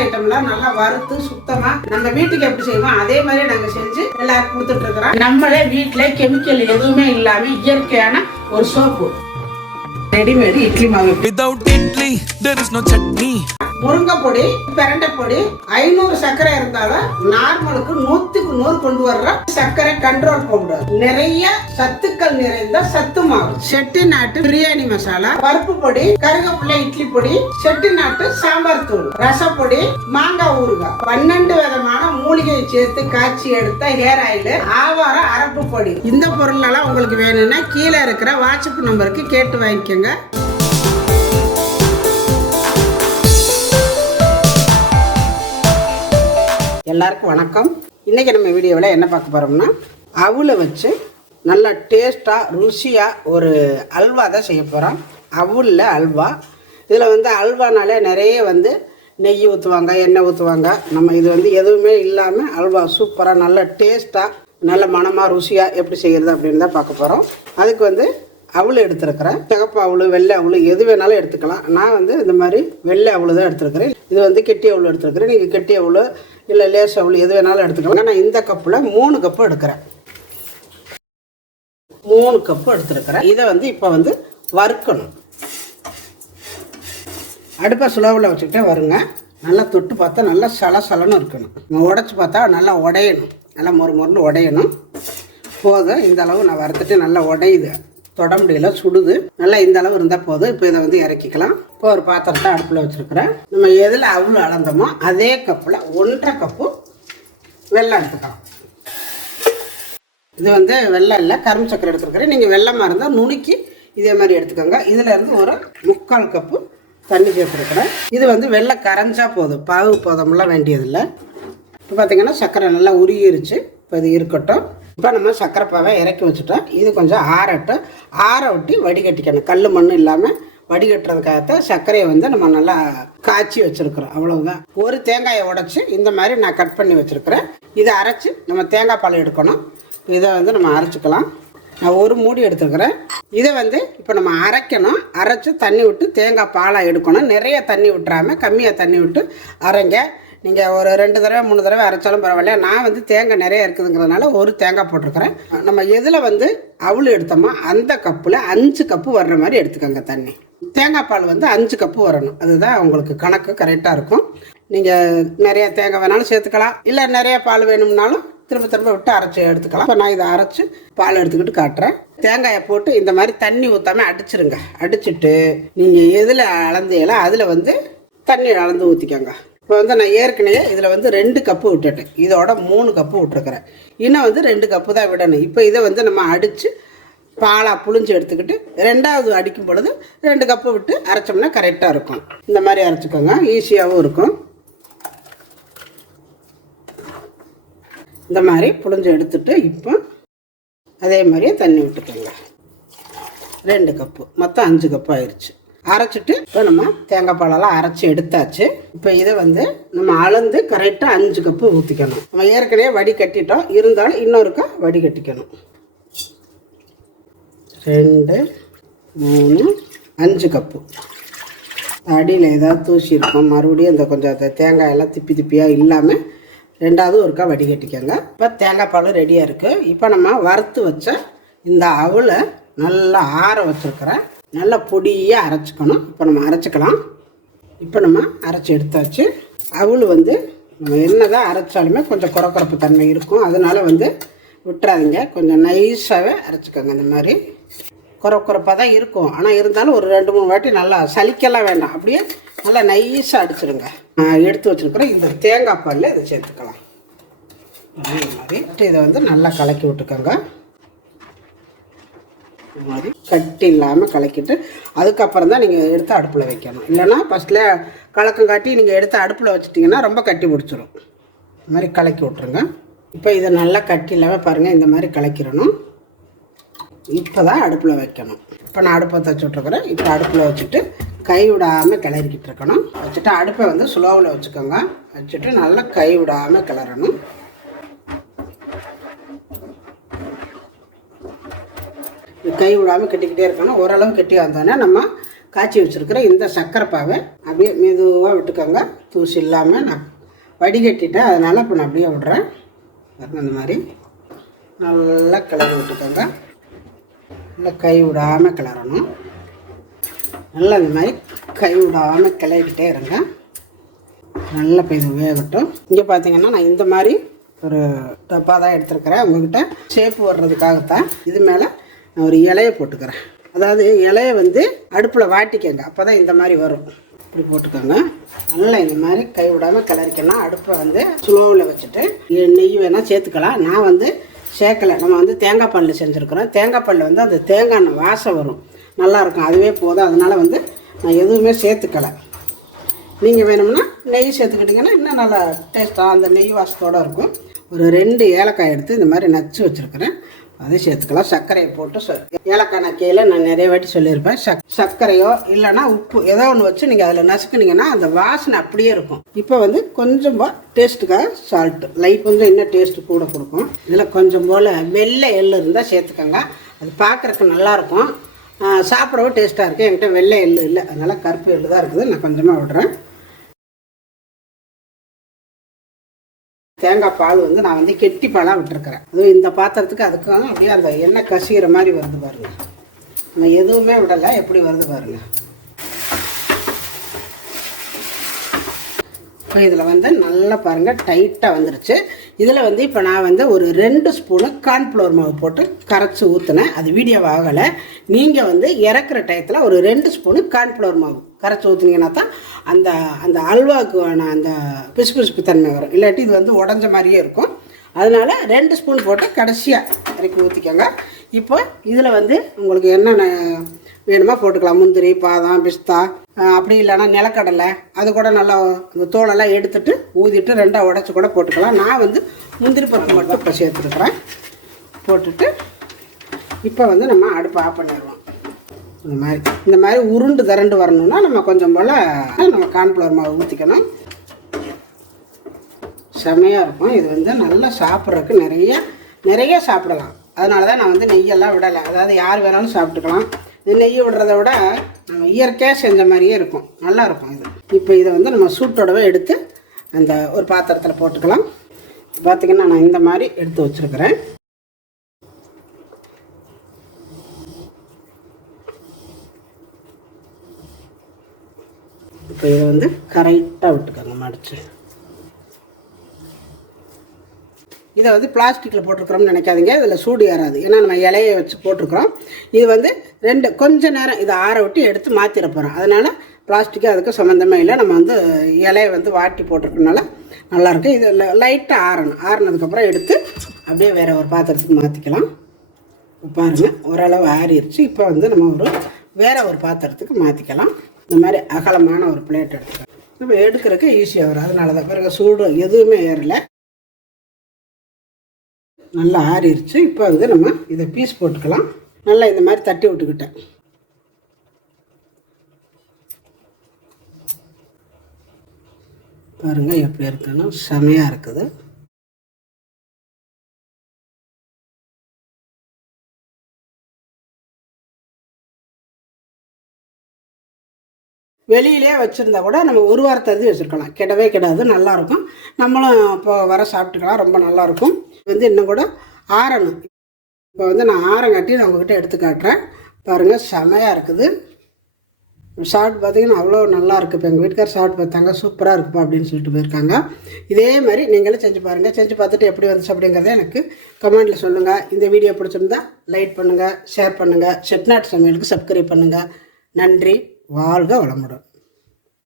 ஐட்டம்லாம் நல்லா வறுத்து சுத்தமா நம்ம வீட்டுக்கு எப்படி செய்வோம் அதே மாதிரி நாங்க செஞ்சு எல்லாருக்கும் கொடுத்துட்டு இருக்கிறோம். நம்மளே வீட்டுல கெமிக்கல் எதுவுமே இல்லாம இயற்கையான ஒரு சோப்பு. ரெடிமேடு இட்லி மாவு. Without idli, there is no chutney. முருங்கை பொடி, பிரண்டை பொடி, 500 சர்க்கரை இருந்தாலும் நார்மலுக்கு 100க்கு 100 கொண்டு வர்ற சர்க்கரை கண்ட்ரோல் பவுடர், நிறைய சத்துக்கள் நிறைந்த சத்து மாவு, செட்டிநாட்டு பிரியாணி மசாலா, பருப்பு பொடி, கருவேப்பிலை இட்லி பொடி, செட்டிநாட்டு சாம்பார் தூள், ரசப்பொடி, மாங்காய் ஊறுகாய், 12 விதமான மூலிகையை சேர்த்து காய்ச்சி எடுத்த ஹேர் ஆயில், ஆவார அரப்பு பொடி. இந்த பொருள் எல்லாம் உங்களுக்கு வேணும்னா கீழே இருக்கிற வாட்ஸ்அப் நம்பருக்கு கேட்டு வாங்கிக்கோங்க. எல்லாருக்கும் வணக்கம். இன்றைக்கி நம்ம வீடியோவில் என்ன பார்க்க போகிறோம்னா, அவலை வச்சு நல்லா டேஸ்ட்டாக ருசியாக ஒரு அல்வா தான் செய்ய போகிறோம். அவலில் அல்வா. இதில் அல்வானாலே நிறைய நெய் ஊற்றுவாங்க, எண்ணெய் ஊற்றுவாங்க. நம்ம இது எதுவுமே இல்லாமல் அல்வா சூப்பராக நல்ல டேஸ்ட்டாக நல்ல மனமாக ருசியாக எப்படி செய்கிறது அப்படின்னு தான் பார்க்க போகிறோம். அதுக்கு அவல் எடுத்துருக்கிறேன். சிகப்பு அவல், வெள்ளை அவல் எது வேணாலும் எடுத்துக்கலாம். நான் இந்த மாதிரி வெள்ளை அவல் தான் எடுத்துருக்கிறேன். இது கெட்டி அவல் எடுத்துருக்கிறேன். நீங்கள் கெட்டி அவல் இல்லை லேஸ் அவல் எது வேணாலும் எடுத்துக்கலாம். நான் இந்த கப்பில் 3 கப்பு எடுக்கிறேன். 3 கப்பு எடுத்துருக்கிறேன். இதை இப்போ வறுக்கணும். அடுப்பை சுலவில் வச்சுக்கிட்டே வருங்க. நல்லா தொட்டு பார்த்தா நல்லா சலசலன்னு இருக்கணும். நம்ம உடச்சி பார்த்தா நல்லா உடையணும். நல்லா மொறுன்னு உடையணும். போதும், இந்த அளவு நான் வறுத்துட்டு நல்லா உடையுது, தொட முடியல, சுடுது. நல்லா இந்த அளவு இருந்தால் போதும். இப்போ இதை இறக்கிக்கலாம். இப்போ ஒரு பாத்திரத்தை அடுப்பில் வச்சுருக்கிறேன். நம்ம எதில் அவ்வளோ அளந்தோமோ அதே கப்பில் 1.5 கப்பு வெல்லம் எடுத்துக்கலாம். இது வெல்லம் இல்லை, கரும்பு சக்கரை எடுத்துருக்கிறேன். நீங்கள் வெல்லமாக இருந்தால் நுணுக்கி இதே மாதிரி எடுத்துக்கோங்க. இதில் ஒரு 3/4 கப்பு தண்ணி சேர்த்துருக்குறேன். இது வெல்லம் கரைஞ்சா போதும், பாகு போதமெல்லாம் வேண்டியதில்லை. இப்போ பார்த்திங்கன்னா சர்க்கரை நல்லா உருகிருச்சு. இப்போ இது இருக்கட்டும். இப்போ நம்ம சர்க்கரை பாவை இறக்கி வச்சுட்டோம். இது கொஞ்சம் ஆறட்டும். ஆற விட்டு வடிகட்டிக்கணும். கல் மண் இல்லாமல் வடிகட்டுறதுக்காகத்தான் சர்க்கரையை நம்ம நல்லா காய்ச்சி வச்சுருக்குறோம். அவ்வளவுதான். ஒரு தேங்காயை உடைச்சி இந்த மாதிரி நான் கட் பண்ணி வச்சுருக்கிறேன். இதை அரைச்சி நம்ம தேங்காய் பால் எடுக்கணும். இதை நம்ம அரைச்சிக்கலாம். நான் ஒரு மூடி எடுத்துருக்கிறேன். இதை இப்போ நம்ம அரைக்கணும். அரைச்சி தண்ணி விட்டு தேங்காய் பாலாக எடுக்கணும். நிறைய தண்ணி விட்டுறாமல் கம்மியாக தண்ணி விட்டு அரைங்க. நீங்கள் ஒரு 2 தடவை 3 தடவை அரைச்சாலும் பரவாயில்ல. நான் தேங்காய் நிறைய இருக்குதுங்கிறதுனால ஒரு தேங்காய் போட்டிருக்கிறேன். நம்ம எதில் அவல் எடுத்தோமோ அந்த கப்பில் 5 கப்பு வர்ற மாதிரி எடுத்துக்கோங்க தண்ணி. தேங்காய் பால் 5 கப்பு வரணும். அதுதான் உங்களுக்கு கணக்கு கரெக்டாக இருக்கும். நீங்கள் நிறைய தேங்காய் வேணாலும் சேர்த்துக்கலாம், இல்லை நிறைய பால் வேணும்னாலும் திரும்ப விட்டு அரைச்சி எடுத்துக்கலாம். இப்போ நான் இதை அரைச்சி பால் எடுத்துக்கிட்டு காட்டுறேன். தேங்காயை போட்டு இந்த மாதிரி தண்ணி ஊற்றாமல் அடிச்சிருங்க. அடிச்சுட்டு நீங்கள் எதில் அளந்தீங்களோ அதில் தண்ணி அளந்து ஊற்றிக்கோங்க. இப்போ நான் ஏற்கனவே இதில் 2 கப்பு விட்டுட்டேன். இதோட 3 கப்பு விட்டுருக்குறேன். இன்னும் 2 கப்பு தான் விடணும். இப்போ இதை நம்ம அடித்து பாலாக புளிஞ்சு எடுத்துக்கிட்டு 2வது அடிக்கும் பொழுது 2 கப்பு விட்டு அரைச்சோம்னா கரெக்டாக இருக்கும். இந்த மாதிரி அரைச்சிக்கோங்க, ஈஸியாகவும் இருக்கும். இந்த மாதிரி புளிஞ்சு எடுத்துட்டு இப்போ அதே மாதிரியே தண்ணி விட்டுக்கோங்க. 2 கப்பு மொத்தம் 5 கப்பு ஆயிடுச்சு. அரைச்சிட்டு இப்போ நம்ம தேங்காய் பாலெல்லாம் அரைச்சி எடுத்தாச்சு. இப்போ இதை நம்ம அளந்து கரெக்டாக 5 கப்பு ஊற்றிக்கணும். நம்ம ஏற்கனவே வடி கட்டிட்டோம், இருந்தாலும் இன்னொருக்கா வடி கட்டிக்கணும். 2 3 5 கப்பு. அடியில் ஏதாவது தூசி இருக்கும், மறுபடியும் இந்த கொஞ்சம் தேங்காயெல்லாம் திப்பியாக இல்லாமல் 2வது ஒருக்கா வடிகட்டிக்கோங்க. இப்போ தேங்காய் பால் ரெடியாக இருக்குது. இப்போ நம்ம வறுத்து வச்ச இந்த அவலை நல்லா ஆற வச்சுருக்கிறேன். நல்லா பொடியாக அரைச்சிக்கணும். இப்போ நம்ம அரைச்சிக்கலாம். இப்போ நம்ம அரைச்சி எடுத்தாச்சு. அவல் நம்ம என்ன தான் அரைச்சாலுமே கொஞ்சம் குறக்குறப்பு தன்மை இருக்கும். அதனால் விட்டுறாதீங்க, கொஞ்சம் நைஸாகவே அரைச்சிக்கோங்க. இந்த மாதிரி குறப்பாக தான் இருக்கும். ஆனால் இருந்தாலும் ஒரு 2-3 வாட்டி நல்லா சலிக்கலாம் வேண்டாம், அப்படியே நல்லா நைஸாக அடிச்சிடுங்க. எடுத்து வச்சுருக்கிறேன் இந்த தேங்காய் பாலில் இதை சேர்த்துக்கலாம். அதே மாதிரி இதை நல்லா கலக்கி விட்டுக்கோங்க. இந்த மாதிரி கட்டி இல்லாமல் கலக்கிட்டு அதுக்கப்புறம் தான் நீங்கள் எடுத்து அடுப்பில் வைக்கணும். இல்லைன்னா ஃபஸ்ட்டில் கலக்கம் காட்டி நீங்கள் எடுத்து அடுப்பில் வச்சிட்டிங்கன்னா ரொம்ப கட்டி பிடிச்சிரும். இந்த மாதிரி கலக்கி விட்ருங்க. இப்போ இதை நல்லா கட்டி இல்லாமல் பாருங்கள், இந்த மாதிரி கலக்கிடணும். இப்போ தான் அடுப்பில் வைக்கணும். இப்போ நான் அடுப்பை வச்சு விட்ருக்குறேன். இப்போ அடுப்பில் வச்சுட்டு கை விடாமல் கிளறிக்கிட்டு இருக்கணும். வச்சுட்டு அடுப்பை ஸ்லோவில் வச்சுக்கோங்க. வச்சுட்டு நல்லா கை விடாமல் கிளறணும். கை விடாமல் கட்டிக்கிட்டே இருக்கணும். ஓரளவு கட்டி வந்தோன்னா நம்ம காய்ச்சி வச்சுருக்கிற இந்த சர்க்கரை பாவை அப்படியே மெதுவாக விட்டுக்கோங்க. தூசி இல்லாமல் நான் வடிகட்டிட்டேன், அதனால் இப்போ நான் அப்படியே விடுறேன். அந்த மாதிரி நல்லா கிளறி விட்டுக்கோங்க. நல்லா கை விடாமல் கிளறணும். நல்லா இந்த மாதிரி கை விடாமல் கிளறிக்கிட்டே இருங்க. நல்லா இப்போ இது வேகட்டும். இங்கே பார்த்தீங்கன்னா நான் இந்த மாதிரி ஒரு டப்பா தான் எடுத்துருக்கிறேன். உங்கள்கிட்ட ஷேப்பு வர்றதுக்காகத்தான். இது மேலே நான் ஒரு இலையை போட்டுக்கிறேன். அதாவது இலையை வந்து அடுப்பில் வாட்டிக்கங்க, அப்போ தான் இந்த மாதிரி வரும். இப்படி போட்டுக்கோங்க. நல்லா இந்த மாதிரி கை விடாமல் கிளறிக்கணும். அடுப்பை வந்து ஸ்லோவில் வச்சுட்டு நெய் வேணால் சேர்த்துக்கலாம். நான் வந்து சேர்க்கலை. நம்ம வந்து தேங்காய் பாலில் செஞ்சுருக்குறோம். தேங்காய் பாலில் வந்து அந்த தேங்காய் எண்ணெய் வாசம் வரும், நல்லாயிருக்கும், அதுவே போதும். அதனால் வந்து நான் எதுவுமே சேர்த்துக்கலை. நீங்கள் வேணும்னா நெய் சேர்த்துக்கிட்டிங்கன்னா இன்னும் நல்லா டேஸ்ட்டாக அந்த நெய் வாசத்தோடு இருக்கும். ஒரு 2 ஏலக்காய் எடுத்து இந்த மாதிரி நச்சு வச்சுருக்கிறேன், அதை சேர்த்துக்கலாம். சர்க்கரையை போட்டு ஏலக்காய் நக்கையில் நான் நிறைய வாட்டி சொல்லியிருப்பேன். சர்க்கரையோ இல்லைன்னா உப்பு ஏதோ ஒன்று வச்சு நீங்கள் அதில் நசுக்குனீங்கன்னா அந்த வாசனை அப்படியே இருக்கும். இப்போ வந்து கொஞ்சமாக டேஸ்ட்டுக்காக சால்ட்டு கொஞ்சம் இன்னும் டேஸ்ட்டு கூட கொடுக்கும். இதில் கொஞ்சம் போல் வெள்ளை எள்ளு இருந்தால் சேர்த்துக்கோங்க. அது பார்க்குறதுக்கு நல்லாயிருக்கும், சாப்பிடவும் டேஸ்ட்டாக இருக்குது. என்கிட்ட வெள்ளை எள்ளு இல்லை, அதனால் கருப்பு எள்ளு தான் இருக்குது. நான் கொஞ்சமாக விடுறேன். தேங்காய் பால் வந்து நான் வந்து கெட்டி பாலாக விட்டுருக்கிறேன். அதுவும் இந்த பாத்திரத்துக்கு அதுக்கும் அப்படியே அந்த எண்ணெய் கசிகிற மாதிரி வருது பாருங்கள். நான் எதுவுமே விடலை, எப்படி வருது பாருங்கள். இப்போ இதில் வந்து நல்லா பாருங்கள் டைட்டாக வந்துருச்சு. இதில் வந்து இப்போ நான் வந்து ஒரு 2 ஸ்பூனு கார்ன்ஃப்ளவர் மாவு போட்டு கரைச்சி ஊற்றினேன். அது வீடியோ ஆகலை. நீங்கள் வந்து இறக்குற டயத்தில் ஒரு 2 ஸ்பூனு கார்ன்ஃப்ளவர் மாவு கரைச்சி ஊற்றுனீங்கன்னா தான் அந்த அந்த அல்வாவுக்கான அந்த பிசுபிசுப்பு தன்மை வரும். இல்லாட்டி இது வந்து உடஞ்ச மாதிரியே இருக்கும். அதனால் 2 ஸ்பூன் போட்டு கடைசியாக இறக்கி ஊற்றிக்கோங்க. இப்போ இதில் வந்து உங்களுக்கு என்னென்ன வேணுமா போட்டுக்கலாம். முந்திரி, பாதாம், பிஸ்தா, அப்படி இல்லைன்னா நிலக்கடலை, அது கூட நல்லா இந்த தோலெல்லாம் எடுத்துகிட்டு ஊதிட்டு 2ஆக உடச்சி கூட போட்டுக்கலாம். நான் வந்து முந்திரி பருப்பு மட்டும் இப்போ சேர்த்துருக்குறேன். போட்டுட்டு இப்போ வந்து நம்ம அடுப்பு ஆஃப் பண்ணிடுவோம். இந்த மாதிரி உருண்டு திரண்டு வரணும்னா நம்ம கொஞ்சம் போல் நம்ம கார்ன்ஃப்ளவர் மாவு ஊற்றிக்கணும். செமையாக இருக்கும். இது வந்து நல்லா சாப்பிட்றதுக்கு நிறைய சாப்பிடலாம். அதனால தான் நான் வந்து நெய்யெல்லாம் விடலை. அதாவது யார் வேணாலும் சாப்பிட்டுக்கலாம். இது நெய் விடுறத விட நம்ம இயற்கையாக செஞ்ச மாதிரியே இருக்கும், நல்லாயிருக்கும் இது. இப்போ இதை வந்து நம்ம சூட்டோடவே எடுத்து அந்த ஒரு பாத்திரத்தில் போட்டுக்கலாம். பார்த்திங்கன்னா நான் இந்த மாதிரி எடுத்து வச்சுருக்கிறேன். இப்போ இதை வந்து கரெக்டாக விட்டுக்கோங்க மடிச்சு. இதை வந்து பிளாஸ்டிக்கில் போட்டிருக்கிறோம்னு நினைக்காதீங்க, இதில் சூடு ஏறாது. ஏன்னா நம்ம இலையை வச்சு போட்டிருக்கிறோம். இது வந்து கொஞ்ச நேரம் இதை ஆற விட்டு எடுத்து மாற்றிட போகிறோம். அதனால் பிளாஸ்டிக்கு அதுக்கு சம்மந்தமே இல்லை. நம்ம வந்து இலையை வந்து வாட்டி போட்டிருக்கனால நல்லாயிருக்கு. இது லைட்டாக ஆறினதுக்கப்புறம் எடுத்து அப்படியே வேறு ஒரு பாத்திரத்துக்கு மாற்றிக்கலாம். பாருங்கள் ஓரளவு ஆறிடுச்சு. இப்போ வந்து நம்ம வேறு ஒரு பாத்திரத்துக்கு மாற்றிக்கலாம். இந்த மாதிரி அகலமான ஒரு பிளேட் எடுத்துக்கலாம். நம்ம எடுக்கிறதுக்கு ஈஸியாக வரும். அதனால தான் பிறகு சூடு எதுவுமே ஏறலை, நல்லா ஆறிடுச்சு. இப்போ வந்து நம்ம இதை பீஸ் போட்டுக்கலாம். நல்லா இந்த மாதிரி தட்டி விட்டுக்கிட்டேன். பாருங்கள் எப்படி இருக்குன்னு, செமையாக இருக்குது. வெளியிலே வச்சுருந்தா கூட நம்ம ஒரு வாரத்தை வச்சுருக்கலாம், கெடவே கெடாது, நல்லாயிருக்கும். நம்மளும் இப்போ வர சாப்பிட்டுக்கலாம், ரொம்ப நல்லாயிருக்கும். வந்து இன்னும் கூட ஆறணும். இப்போ வந்து நான் ஆறங்காட்டி நான் உங்கள்கிட்ட எடுத்து காட்டுறேன். பாருங்கள் செமையாக இருக்குது. சாப்பிட்டு பார்த்தீங்கன்னா அவ்வளோ நல்லா இருக்குது. இப்போ எங்கள் வீட்டுக்கார் சாப்பிட்டு பார்த்தாங்க, சூப்பராக இருக்குப்பா அப்படின்னு சொல்லிட்டு போயிருக்காங்க. இதே மாதிரி நீங்களும் செஞ்சு பாருங்கள். செஞ்சு பார்த்துட்டு எப்படி வந்துச்சு அப்படிங்கிறத எனக்கு கமெண்ட்டில் சொல்லுங்கள். இந்த வீடியோ பிடிச்சிருந்தா லைக் பண்ணுங்கள், ஷேர் பண்ணுங்கள், செட்டிநாட்டு சமையலுக்கு சப்ஸ்கிரைப் பண்ணுங்கள். நன்றி. வாழ்க வளமுடன்.